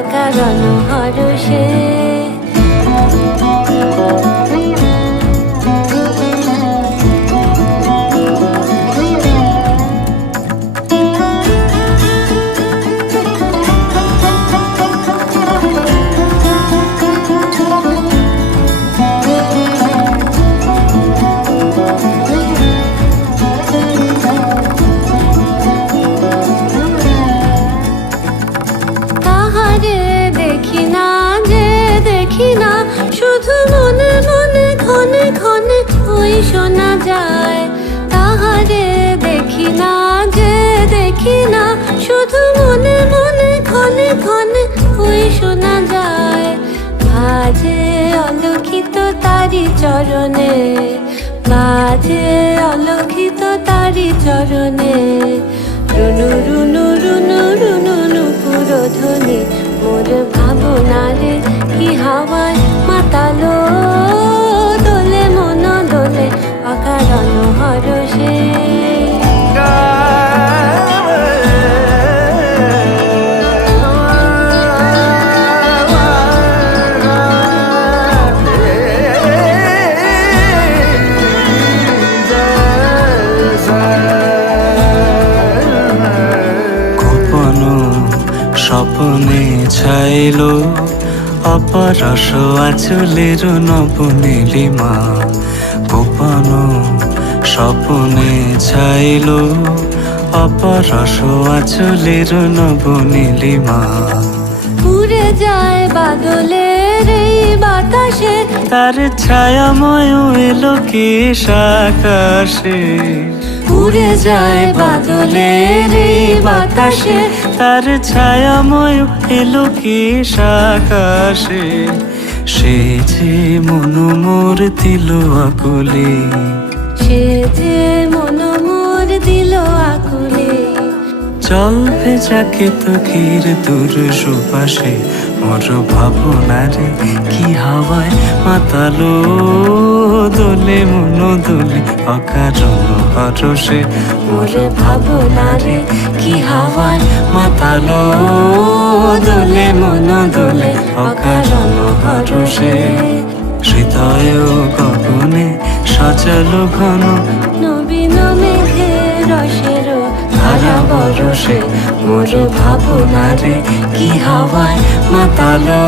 অকারণ হরষে যায়, তাহারে দেখি না যে দেখি না, শুধু মনে মনে ক্ষণে ক্ষণে ওই শোনা যায়। বাজে অলক্ষিত তারি চরণে বাজে অলক্ষিত তারি চরণে ছাইল অপরস আচলের নবনীলিমা গোপন স্বপনে ছাইল। অপরস আচলের নবনীলিমা উড়ে যায় বাদলের এই বাতাসে। তার ছায়াময় এলো কেশ আকাশে। উড়ে যায় বাদলের বাতাসে। তার ছায়াময় এলো কেশ আকাশে সে যে মনু মোর দিল আকুলে। সে যে মন মোর দিল আকুলে। জল ভেজাকে তোকের দূর সুপাশে মোর ভাবনারে কি হাওয়ায় মাতালো দোলে মন দোলে অকারণ হরসে মোর ভাবনারে কি হাওয়ায় মাতালো দোলে মন দোলে অকারণ হরসে হৃদয় গগনে সজল ঘন নবীন বরসে মোর ভাবনারে কি হাওয়ায় মাতালো?